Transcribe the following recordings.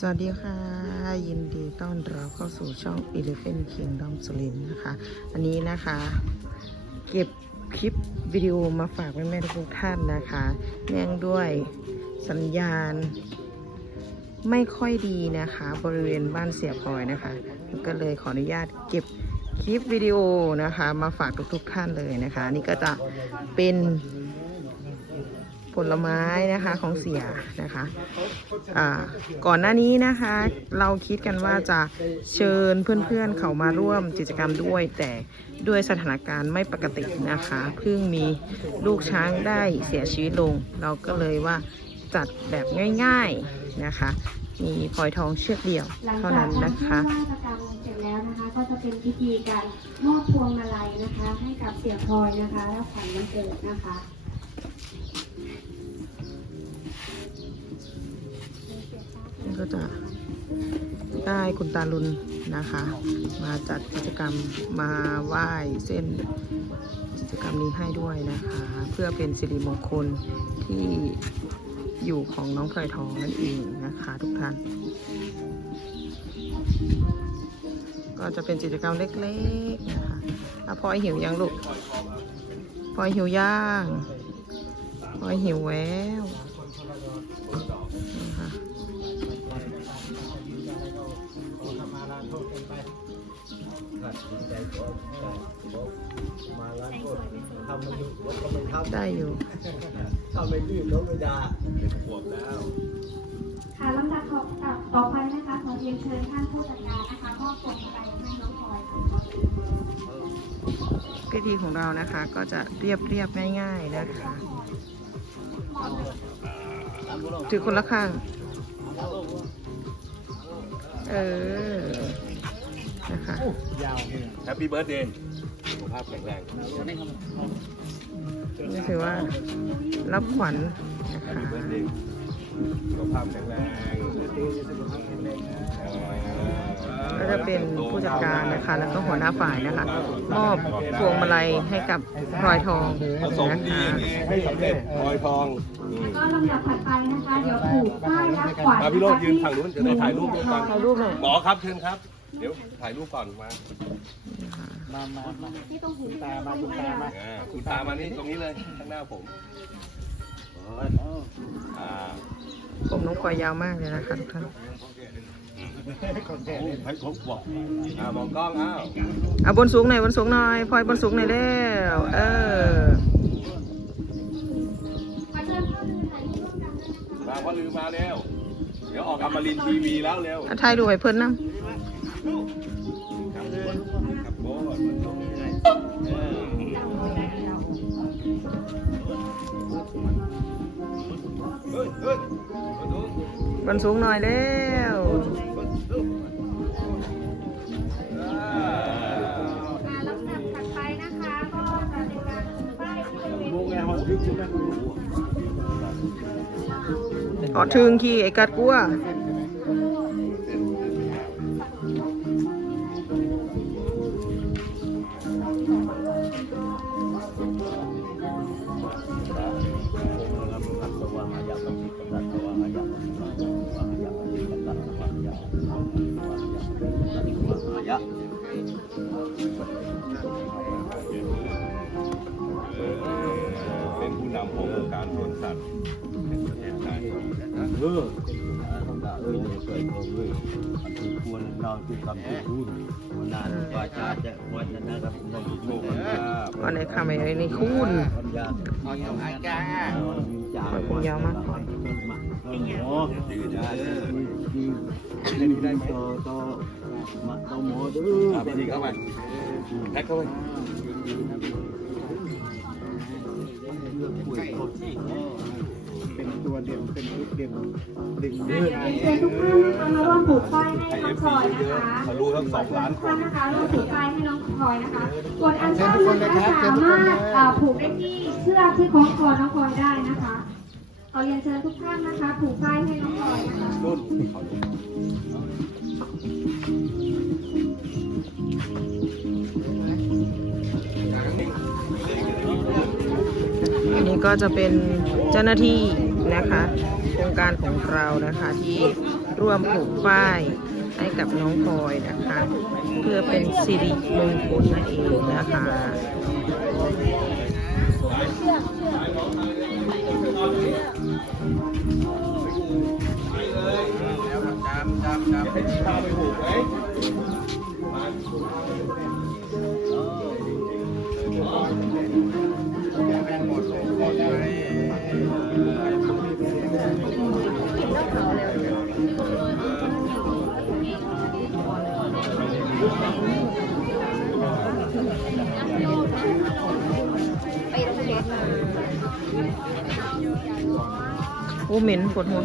สวัสดีค่ะ ยินดีต้อนรับเข้าสู่ช่อง Elephant Kingdom สุรินนะคะ อันนี้นะคะ เก็บคลิปวิดีโอมาฝากแม่ๆทุกท่านนะคะเนื่องด้วยสัญญาณไม่ค่อยดีนะคะ บริเวณบ้านเสียพลอยนะคะ ก็เลยขออนุญาตเก็บคลิปวิดีโอนะคะ มาฝากทุกๆท่านเลยนะคะ นี่ก็จะเป็น ผลไม้นะคะของเสียนะคะก่อนหน้านี้นะคะ เราคิดกันว่าจะเชิญเพื่อนๆเขามาร่วมกิจกรรมด้วย แต่ด้วยสถานการณ์ไม่ปกตินะคะ เพิ่งมีลูกช้างได้เสียชีวิตลง เราก็เลยว่าจัดแบบง่ายๆนะคะ มีพลอยทองเชือกเดียวเท่านั้นนะคะงไหว้ประกรรมเสร็จแล้วนะคะก็จะเป็นพิธีการมอบพวงมาลัยนะคะ ให้กับเสียพลอยนะคะ และขวัญวันเกิดนะคะ นี่ก็จะได้คุณตาลุนนะคะ มาจัดกิจกรรมมาไหว้เส้นกิจกรรมนี้ให้ด้วยนะคะ เพื่อเป็นสิริมงคลที่อยู่ของน้องพลอยทองนั่นเองนะคะทุกท่าน ก็จะเป็นกิจกรรมเล็กๆนะคะอะพลอยหิวยังลูกพลอยหิวย่าง พลอยหิวแล้างโทษทำมันดูรถก็ไม่ทำได้อยู่ถ้าไม่รีบรถไม่ด่าเป็นขวบแล้วค่ะลำดับต่อไปนะคะขอเรียนเชิญท่านผู้จัดการนะคะมอบพวงมาลัยให้น้องพลอยพิธีของเรานะคะก็จะเรียบเรียบง่าย ๆ นะคะ ถือคนละข้าง เออ นะคะ แฮปปี้เบิร์ดเดย์สุขภาพแข็งแรง นี่ถือว่ารับขวัญนะคะเบิร์ดเดย์ สุขภาพแข็งแรงก็จะเป็นผู้จัดการนะคะ แล้วก็หัวหน้าฝ่ายนะคะ มอบพวงมาลัยให้กับพลอยทองผสมนะดีคะไงให้สำเร็จพลอยทองอืมก็ลำดับถัดไปนะคะ เดี๋ยวผูกป้ายรับขวัญมาพี่โรจน์ยืนฝั่งนู้นจะได้ถ่ายรูปร่วมกันถ่ายรูปหน่อย หมอครับเชิญครับ เดี๋ยวถ่ายรูปก่อนมามามามาที่ต้องหูตามาคุณตามาอ่าคุณตามานี่ตรงนี้เลยข้างหน้าผมอ่า ผมน้องพลอยยาวมากเลยนะคะทุกท่านคนแก่ให้ผมบอกอ่ามองกล้องอ้าวเอาบนสูงหน่อยบนสูงหน่อยพลอยบนสูงหน่อยเร็วเออขอเชิญพ่อลือถ่ายรูปร่วมกันด้วยนะคะมาพ่อลืมมาแล้ว เดี๋ยวออกอมรินทร์ทีวีแล้วเร็วอะถ่ายดูให้เพิ่นน้ำ บนสูงหน่อยเร็วอ่าอ่าลำดับถัดไปนะคะก็จะเป็นการป้ายที่บริเวณวงแงฮอนยึกใช่ไหมออดถึงขี่ไอ้กัดกลัว เราถูกกำถูกรุ่นวันนั้นว่าชาจะวันนั้นนะครับเราถูกโชลูคกลาภก่อนในคำไอ้นี่คุณวันยาเอาอย่างไรกันมีจ่าผมยาวมากหมอยืนได้เออดีดีได้ต่อต่อมาต่อหมอดื้ออ่าพี่ทีเข้าไปแท็กเข้าไปเป็น ตัวเด่นเป็นชุดเด่นเด่นอ่าเลือดเดี๋ยวเชิญทุกท่านนะคะมาร่วมผูกป้ายให้น้องพลอยนะคะๆทะลุทั้งสองล้านคนนะคะร่วมผูกป้ายให้น้องพลอยนะคะกดอันเชิญนะคะสามารถผูกได้ที่เชือกที่คล้องคอน้องพลอยได้นะคะขอเรียนเชิญทุกท่านนะคะผูกป้ายให้น้องพลอยนะคะอันนี้ก็จะเป็นเจ้าหน้าที่ นะคะองค์การของเรานะคะที่ร่วมผูกป้ายให้กับน้องพลอยนะคะ เพื่อเป็นสิริมงคลนั่นเองนะคะ โอ้เหม็นปวดหัว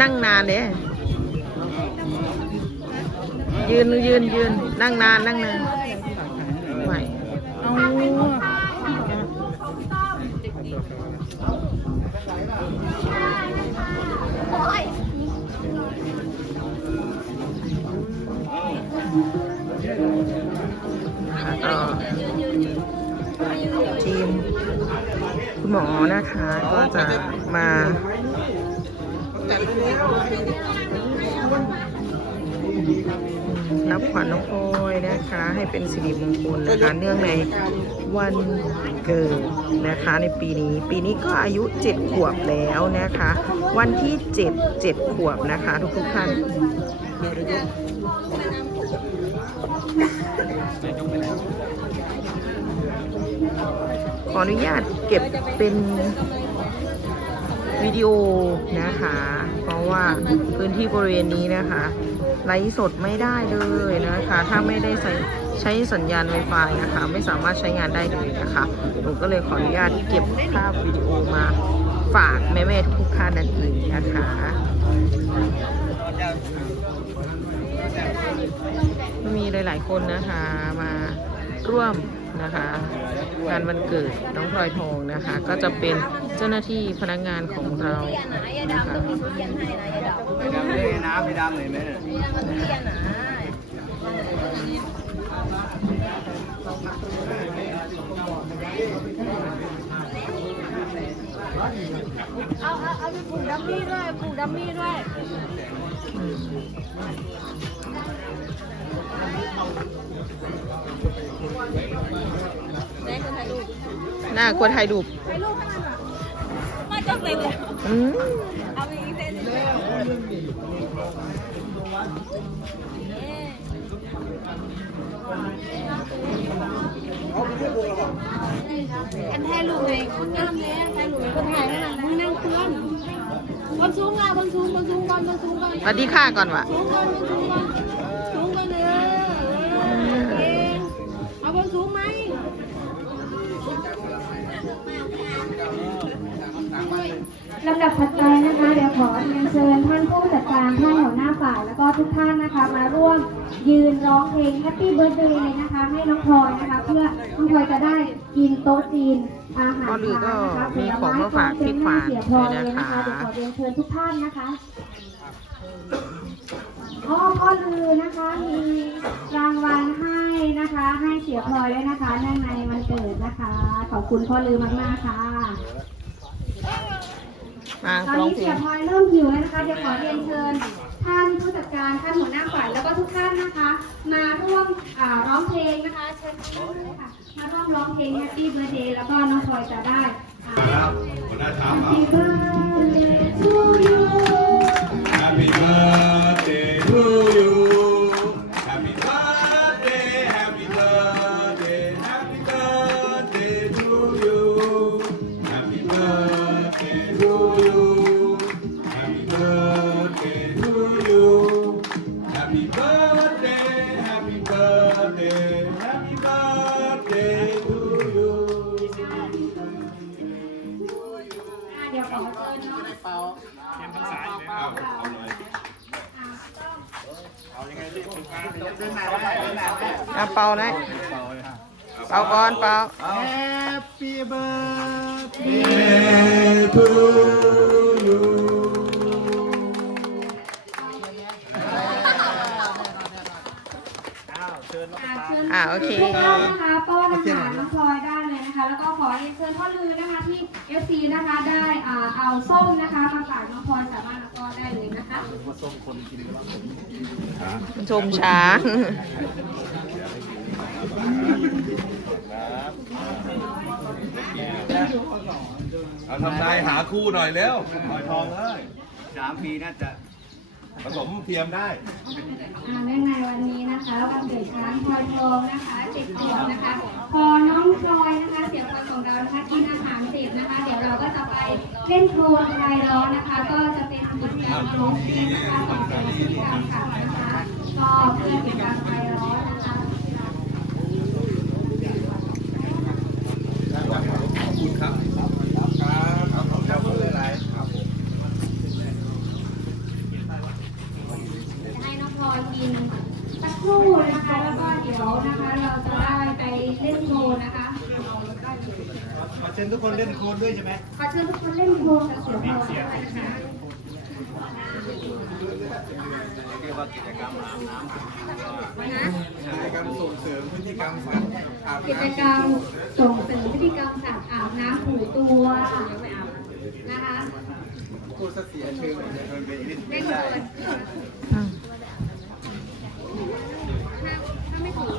นั่งนานเลยยืนยืนยืนนั่งนานนั่งนานไม่เอาค่ ทีมคุณหมอนะคะก็จะมานับขวัญน้องพลอยนะคะ ให้เป็นสิริมงคลนะคะ เนื่องในวันเกิดนะคะ ในปีนี้ ปีนี้ก็อายุ 7 ขวบแล้วนะคะ วันที่ 7 7 ขวบนะคะ ทุกทุกท่าน ขออนุญาตเก็บเป็นวิดีโอนะคะ เพราะว่าพื้นที่บริเวณนี้นะคะไลฟ์สดไม่ได้เลยนะคะ ถ้าไม่ได้ใช้ใช้สัญญาณ Wi-Fi นะคะ ไม่สามารถใช้งานได้เลยนะคะหนูก็เลยขออนุญาตเก็บภาพวิดีโอมาฝากแม่ๆทุกท่านนั่นเองนะคะ มีหลาย ๆ คนนะคะมาร่วมนะคะงานวันเกิดน้องพลอยทองนะคะ ก็จะเป็นเจ้าหน้าที่พนักงานของเรานะคะไปดำเลยน้ำไปดำเลยไหมเนี่เอาเอาเอาไปปลูกดัมมี่ด้วยปลูกดัมมี่ด้วย น่ากลัวถ่ายรูปไปลูกให้มันแบบมาจังเลยเลยอืมเอาไปอีกเส้นหนึ่งอันแท้ลูกไงคนงามเลยแท้ลูกไงคนถ่ายให้มันมึงนั่งเพื่อน บนสูงอะบนสูงบนสูงก่อนบนสูงก่อนสวัสดีค่ะก่อนวะสูงก่อนบนสูงก่อนสูงก่อนเลยเองเอาบนสูงไหมลำดับถัดไปนะคะ เดี๋ยวขอเรียนเชิญท่านผู้จัดการท่านหัวหน้าฝ่ายแล้วก็ทุกท่านนะคะ มาร่วมยืนร้องเพลง Happy Birthday นะคะ ให้น้องพลอยนะคะ เพื่อน้องพลอยจะได้ กินโต๊ะจีนอาหารพ่อหรือก็นะคะมีของมาฝากพี่ขวานเสียพลอยด้วยเลยนะนะคะคะเดี๋ยวขอเรียนเชิญทุกท่านนะคะพ่อพ่อลือนะคะมีรางวัลให้นะคะ ให้เสียพลอยด้วยนะคะเนื่องในวันเกิดนะคะ ขอบคุณพ่อลือมากๆค่ะมาตอนร้องนี้เพลเสียงพลอยเริ่มหิวแล้วนะคะเดี๋ยวขอเรียนเชิญ ท่านผู้จัดการท่านหัวหน้าฝ่ายแล้วก็ทุกท่านนะคะ มาร่วมอ่าร้องเพลงนะคะเชิญทุกท่านเลยค่ะมาร่วมร้องเพลง Happy Birthday แล้วก็น้องพลอยจะได้อ่าหัวหน้าถามครับ Happy Birthday to you Happy birthday to you เป่าก่อนเป่า Happy birthday to you อ่าโอเคทุกท่านนะคะป้อนอาหารน้องพลอยได้เลยนะคะ แล้วก็ขอเรียนเชิญพ่อลือนะคะที่ FC นะคะได้อ่าเอาส้มนะคะมาฝากน้องพลอยสามารถรับป้อนได้เลยนะคะ ชมช้าง เอาทำนายหาคู่หน่อยเร็วหอยทองเลยสามปีน่าจะผสมเทียมได้ อ่าเนื่องในวันนี้นะคะวันเกิดช้างพลอยทองนะคะเจ็ดขวบนะคะ พอน้องพลอยนะคะ เสียงพลอยของเรานะคะกินอาหารเสร็จนะคะ เดี๋ยวเราก็จะไปเล่นโคลนคลายร้อนนะคะ ก็จะเป็นกิจกรรมร้องเพลงนะคะของแต่ละกิจกรรมค่ะนะคะก็เพื่อเป็นการคลายร้อน ชิญทุกคนเล่นโคนด้วยใช่ไหมขอเชิญทุกคนเล่นโคนกับเสือพลอยด้วยนะคะเรียกว่ากิจกรรมอาบน้ำนะกิจกรรมส่งเสริมพฤติกรรมสัตว์อาบกิจน้ำกรรมส่งเสริมพฤติกรรมสัตว์อาบน้ำถูตัวนะคะพูดเสียเชิงจะเชิญไปเล่นเล่นคนถ้าถ้าไม่ถูก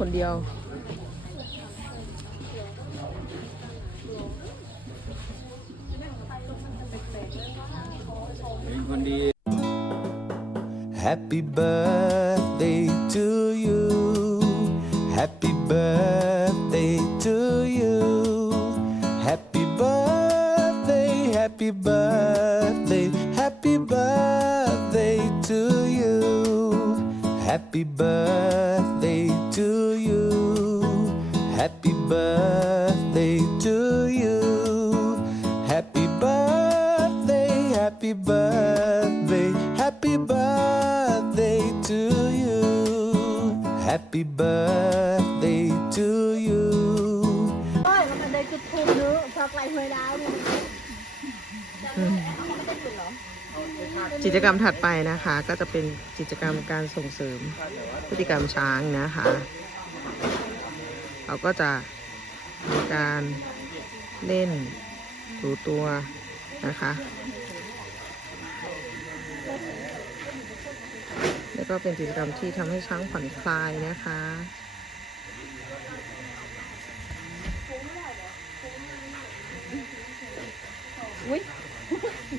คนเดียวเป็นคนดี Happy birthday to you. Happy birthday to you. Happy birthday, happy birthday, Happy birthday to you. Happy birthday to you. Happy birthday, happy birthday, happy birthday to you. Happy birthday to you. โอ้ยมันได้จุดทูบเนื้อพอไกลเฮยดาวเนี่ย กิจกรรมถัดไปนะคะ ก็จะเป็นกิจกรรมการส่งเสริมพฤติกรรมช้างนะคะ เราก็จะมีการเล่นถูตัวนะคะ แล้วก็เป็นกิจกรรมที่ทำให้ช้างผ่อนคลายนะคะ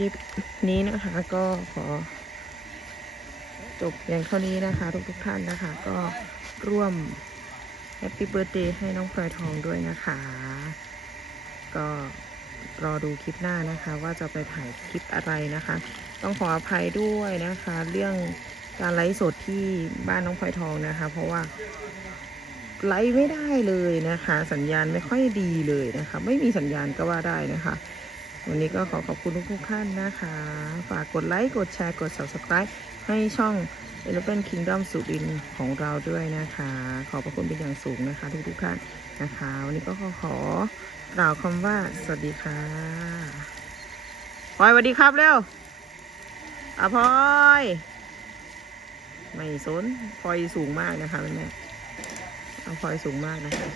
ลิปนี้นะคะก็ขอ จบเพียงเท่านี้นะคะ ทุกๆท่านนะคะ ก็ร่วมแฮปปี้เบิร์ a เดย์ให้น้องพลอยทองด้วยนะคะ ก็รอดูคลิปหน้านะคะ ว่าจะไปถ่ายคลิปอะไรนะคะ ต้องขออภัยด้วยนะคะ เรื่องการไลฟ์สดที่บ้านน้องพลอยทองนะคะ เพราะว่าไลฟ์ไม่ได้เลยนะคะ สัญญาณไม่ค่อยดีเลยนะคะ ไม่มีสัญญาณก็ว่าได้นะคะ วันนี้ก็ขอขอบคุณทุกๆท่านนะคะ ฝากกดไลค์ กดแชร์ กด subscribe ให้ช่อง Elephant Kingdom สุรินของเราด้วยนะคะ ขอบพระคุณเป็นอย่างสูงนะคะ ทุกๆท่านนะคะ วันนี้ก็ขอขอกล่าวคำว่า สวัสดีค่ะพลอยสวัสดีครับเร็วอะพลอยไม่สนพลอยสูงมากนะคะแม่เอาพลอยสูงมากนะคะ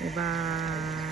บ๊ายบาย